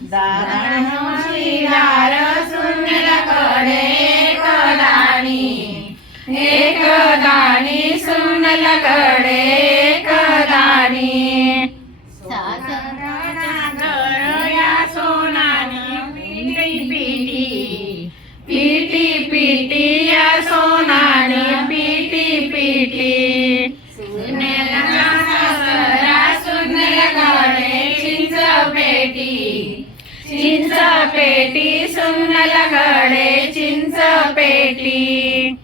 दारणशीदार सुंदर करे एक दाणी सुनलकडे पेटी सुनल गडे चिंच पेटी.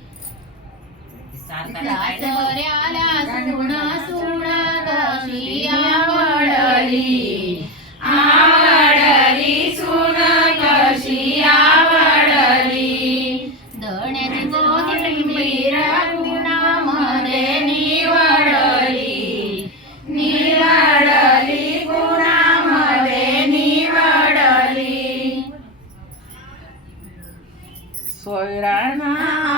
सासऱ्याला सुना सुना कशी आवडली? soberana. Ah,